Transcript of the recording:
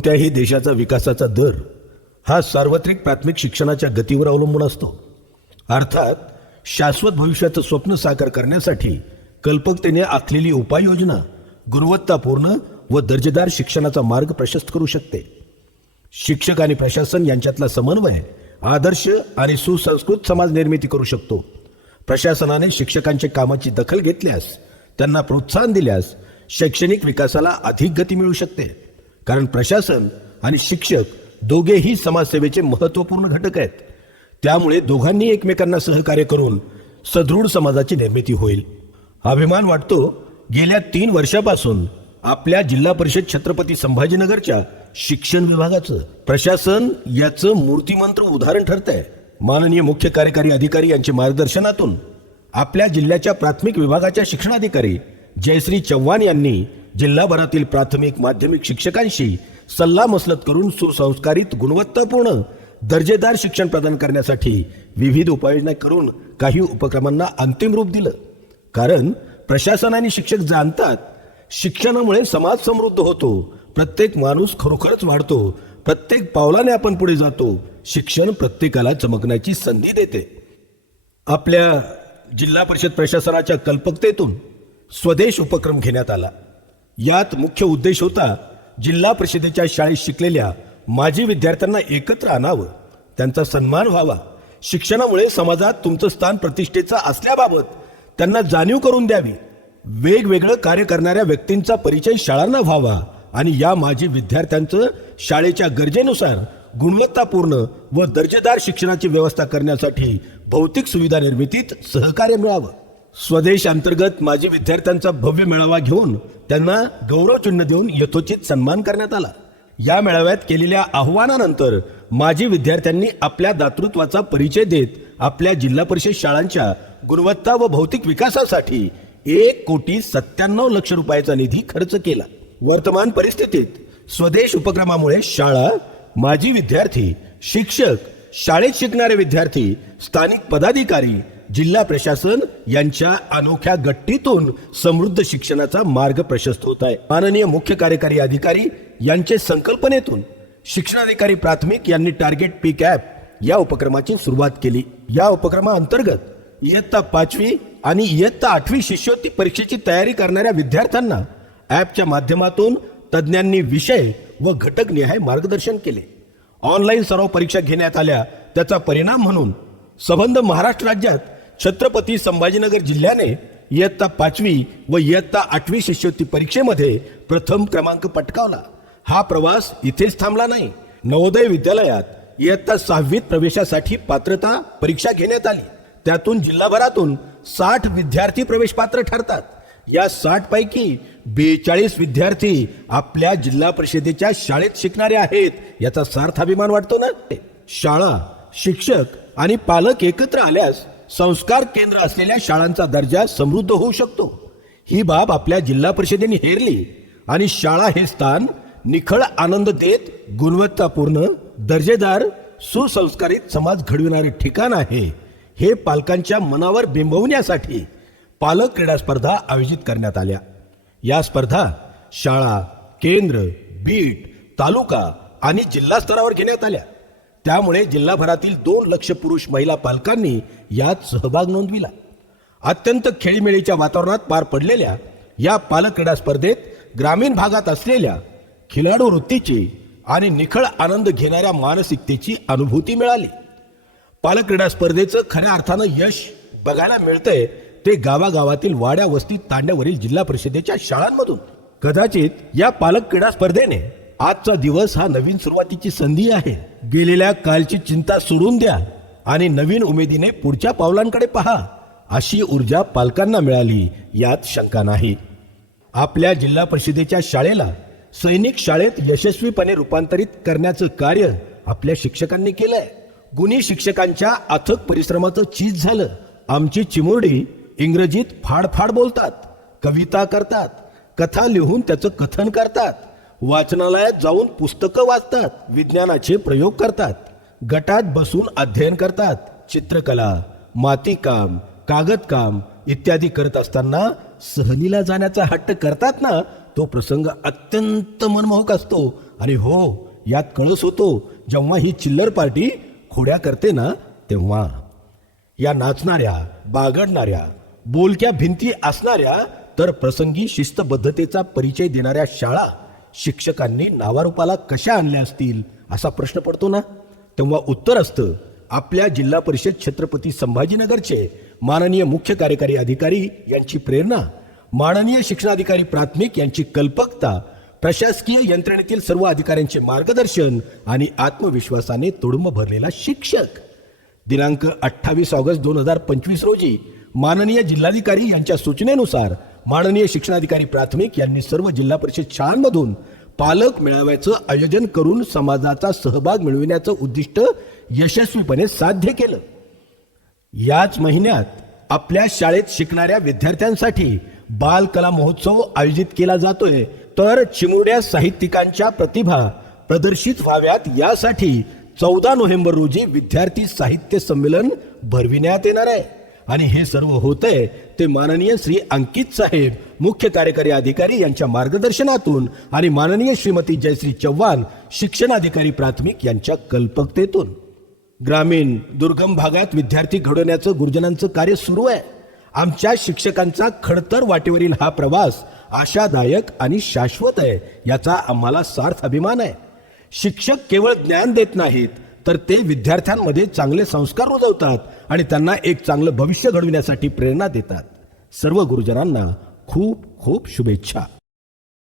कोणत्याही देशाचा विकासाचा दर हा सार्वत्रिक प्राथमिक शिक्षणाच्या गतीवर अवलंबून असतो. अर्थात शाश्वत भविष्याचं स्वप्न साकार करण्यासाठी कल्पकतेने आखलेली उपाययोजना गुणवत्तापूर्ण व दर्जेदार शिक्षणाचा मार्ग प्रशस्त करू शकते. शिक्षक आणि प्रशासन यांच्यातला समन्वय आदर्श आणि सुसंस्कृत समाज निर्मिती करू शकतो. प्रशासनाने शिक्षकांच्या कामाची दखल घेतल्यास, त्यांना प्रोत्साहन दिल्यास शैक्षणिक विकासाला अधिक गती मिळू शकते. कारण प्रशासन आणि शिक्षक दोघेही समाजसेवेचे महत्त्वपूर्ण घटक आहेत. त्यामुळे दोघांनी एकमेकांना सहकार्य करून सदृढ समाजाची निर्मिती होईल. अभिमान वाटतो गेल्या 3 वर्षापासून आपल्या जिल्हा परिषद छत्रपती संभाजीनगरच्या शिक्षण विभागाचं प्रशासन याचं मूर्तिमंत उदाहरण ठरतंय. माननीय मुख्य कार्यकारी अधिकारी यांच्या मार्गदर्शनातून आपल्या जिल्ह्याच्या प्राथमिक विभागाच्या शिक्षणाधिकारी जयश्री चव्हाण यांनी जिल्हाभरातील प्राथमिक माध्यमिक शिक्षकांशी सल्लामसलत करून सुसंस्कारित गुणवत्तापूर्ण दर्जेदार शिक्षण प्रदान करण्यासाठी विविध उपाययोजना करून काही उपक्रमांना अंतिम रूप दिलं. कारण प्रशासन आणि शिक्षक जाणतात, शिक्षणामुळे समाज समृद्ध होतो, प्रत्येक माणूस खरोखरच वाढतो, प्रत्येक पावलाने आपण पुढे जातो. शिक्षण प्रत्येकाला चमकण्याची संधी देते. आपल्या जिल्हा परिषद प्रशासनाच्या कल्पकतेतून स्वदेश उपक्रम घेण्यात आला. यात मुख्य उद्देश होता जिल्हा परिषदेच्या शाळेत शिकलेल्या माजी विद्यार्थ्यांना एकत्र आणावं, त्यांचा सन्मान व्हावा, शिक्षणामुळे समाजात तुमचं स्थान प्रतिष्ठेचं असल्याबाबत त्यांना जाणीव करून द्यावी, वेगवेगळं कार्य करणाऱ्या व्यक्तींचा परिचय शाळांना व्हावा आणि या माजी विद्यार्थ्यांचं शाळेच्या गरजेनुसार गुणवत्तापूर्ण व दर्जेदार शिक्षणाची व्यवस्था करण्यासाठी भौतिक सुविधा निर्मितीत सहकार्य मिळावं. स्वदेश अंतर्गत माजी विद्यार्थ्यांचा भव्य मेळावा घेऊन त्यांना गौरव चिन्ह देऊन यथोचित सन्मान करण्यात आला. या मेळाव्यात केलेल्या आव्हानानंतर माजी विद्यार्थ्यांनी आपल्या दातृत्वाचा परिचय देत आपल्या जिल्हा परिषद शाळांच्या गुणवत्ता व भौतिक विकासासाठी 1,97,00,000 रुपयाचा निधी खर्च केला. वर्तमान परिस्थितीत स्वदेश उपक्रमामुळे शाळा, माजी विद्यार्थी, शिक्षक, शाळेत शिकणारे विद्यार्थी, स्थानिक पदाधिकारी, जिल्हा प्रशासन यांच्या अनोख्या गट्टीतून समृद्ध शिक्षणाचा मार्ग प्रशस्त होत आहे. माननीय मुख्य कार्यकारी अधिकारी यांचे संकल्पनेतून शिक्षणाधिकारी प्राथमिक यांनी टार्गेट पीक ॲप या उपक्रमाची सुरुवात केली. या उपक्रमाअंतर्गत इयत्ता 5वी आणि इयत्ता 8वी शिष्यवृत्ती परीक्षेची तयारी करणाऱ्या विद्यार्थ्यांना ॲपच्या माध्यमातून तज्ज्ञांनी विषय व घटकनिहाय मार्गदर्शन केले. ऑनलाईन सराव परीक्षा घेण्यात आल्या. त्याचा परिणाम म्हणून संबंध महाराष्ट्र राज्यात छत्रपती संभाजीनगर जिल्ह्याने इयत्ता 5वी व इयत्ता 8वी शिष्यवृत्ती परीक्षेमध्ये प्रथम क्रमांक पटकावला. हा प्रवास इथेच थांबला नाही. नवोदय विद्यालयात इयत्ता 6वीत प्रवेशासाठी पात्रता परीक्षा घेण्यात आली. त्यातून जिल्हाभरातून 60 विद्यार्थी प्रवेश पात्र ठरतात. या 60 पैकी 42 विद्यार्थी आपल्या जिल्हा परिषदेच्या शाळेत शिकणारे आहेत. याचा सार्थ अभिमान वाटतो ना. शाळा, शिक्षक आणि पालक एकत्र आल्यास संस्कार केंद्र असलेल्या शाळांचा दर्जा समृद्ध होऊ शकतो. ही बाब आपल्या जिल्हा परिषदेने हेरली आणि शाळा हे स्थान निखळ आनंद देत गुणवत्तापूर्ण, दर्जेदार, सुसंस्कारित समाज घडविणारे ठिकाण आहे हे पालकांच्या मनावर बिंबवण्यासाठी पालक क्रीडा स्पर्धा आयोजित करण्यात आल्या. या स्पर्धा शाळा, केंद्र, बीट, तालुका आणि जिल्हा स्तरावर घेण्यात आल्या. त्यामुळे जिल्हाभरातील 2 लाख पुरुष महिला पालकांनी यात सहभाग नोंदविला. अत्यंत खेळीमेळीच्या वातावरणात पार पडलेल्या या पालक क्रीडा स्पर्धेत ग्रामीण भागात असलेल्या खिलाडू वृत्तीची आणि निखळ आनंद घेणाऱ्या मानसिकतेची अनुभूती मिळाली. पालक क्रीडा स्पर्धेचं खऱ्या अर्थानं यश बघायला मिळतंय ते गावागावातील वाड्या वस्ती तांड्यावरील जिल्हा परिषदेच्या शाळांमधून. कदाचित या पालक क्रीडा स्पर्धेने आजचा दिवस हा नवीन सुरुवातीची संधी आहे. गेलेल्या कालची चिंता सोडून द्या आणि नवीन उमेदीने पुढच्या पावलांकडे पहा, अशी ऊर्जा पालकांना मिळाली यात शंका नाही. आपल्या जिल्हा परिषदेच्या शाळेला सैनिक शाळेत यशस्वीपणे रूपांतरित करण्याचं कार्य आपल्या शिक्षकांनी केलंय. गुणी शिक्षकांच्या अथक परिश्रमाचं चीज झालं. आमची चिमुरडी इंग्रजीत फाडफाड बोलतात, कविता करतात, कथा लिहून त्याचं कथन करतात, वाचनालयात जाऊन पुस्तकं वाचतात, विज्ञानाचे प्रयोग करतात, गटात बसून अध्ययन करतात, चित्रकला, मातीकाम, कागदकाम इत्यादी करत असताना सहलीला जाण्याचा हट्ट करतात ना, तो प्रसंग अत्यंत मनमोहक असतो आणि हो, यात कळस होतो जेव्हा ही चिल्लर पार्टी खोड्या करते ना तेव्हा. या नाचणाऱ्या, बागडणाऱ्या, बोलक्या भिंती असणाऱ्या तर प्रसंगी शिस्तबद्धतेचा परिचय देणाऱ्या शाळा शिक्षकांनी नावारूपाला कशा आणल्या असतील असा प्रश्न पडतो ना. तेव्हा उत्तर असतं आपल्या जिल्हा परिषद छत्रपती संभाजीनगरचे माननीय मुख्य कार्यकारी अधिकारी यांची प्रेरणा, माननीय शिक्षणाधिकारी प्राथमिक यांची कल्पकता, प्रशासकीय यंत्रणेतील सर्व अधिकाऱ्यांचे मार्गदर्शन आणि आत्मविश्वासाने तुडुंब भरलेला शिक्षक. दिनांक 28 ऑगस्ट 2025 रोजी माननीय जिल्हाधिकारी यांच्या सूचनेनुसार माननीय शिक्षणाधिकारी प्राथमिक यांनी सर्व जिल्हा परिषद शाळांमधून पालक मेळाव्याचं आयोजन करून समाजाचा सहभाग मिळविण्याचं उद्दिष्ट यशस्वीपणे साध्य केलं. याच महिन्यात आपल्या शाळेत शिकणाऱ्या विद्यार्थ्यांसाठी बाल कला महोत्सव आयोजित केला जातोय. तर चिमुरड्या साहित्यिकांच्या प्रतिभा प्रदर्शित व्हाव्यात यासाठी 14 नोव्हेंबर रोजी विद्यार्थी साहित्य संमेलन भरविण्यात येणार आहे. आणि हे सर्व होतंय ते माननीय श्री अंकित साहेब मुख्य कार्यकारी अधिकारी यांच्या मार्गदर्शनातून आणि माननीय श्रीमती जयश्री चव्हाण शिक्षणाधिकारी प्राथमिक यांच्या कल्पकतेतून. ग्रामीण दुर्गम भागात विद्यार्थी घडवण्याचं गुरुजनांचं कार्य सुरू आहे. आमच्या शिक्षकांचा खडतर वाटेवरील हा प्रवास आशादायक आणि शाश्वत आहे याचा आम्हाला सार्थ अभिमान आहे. शिक्षक केवळ ज्ञान देत नाहीत तर ते विद्यार्थ्यांमध्ये चांगले संस्कार रुजवतात आणि त्यांना एक चांगलं भविष्य घडविण्यासाठी प्रेरणा देतात. सर्व गुरुजनांना खूप खूप शुभेच्छा.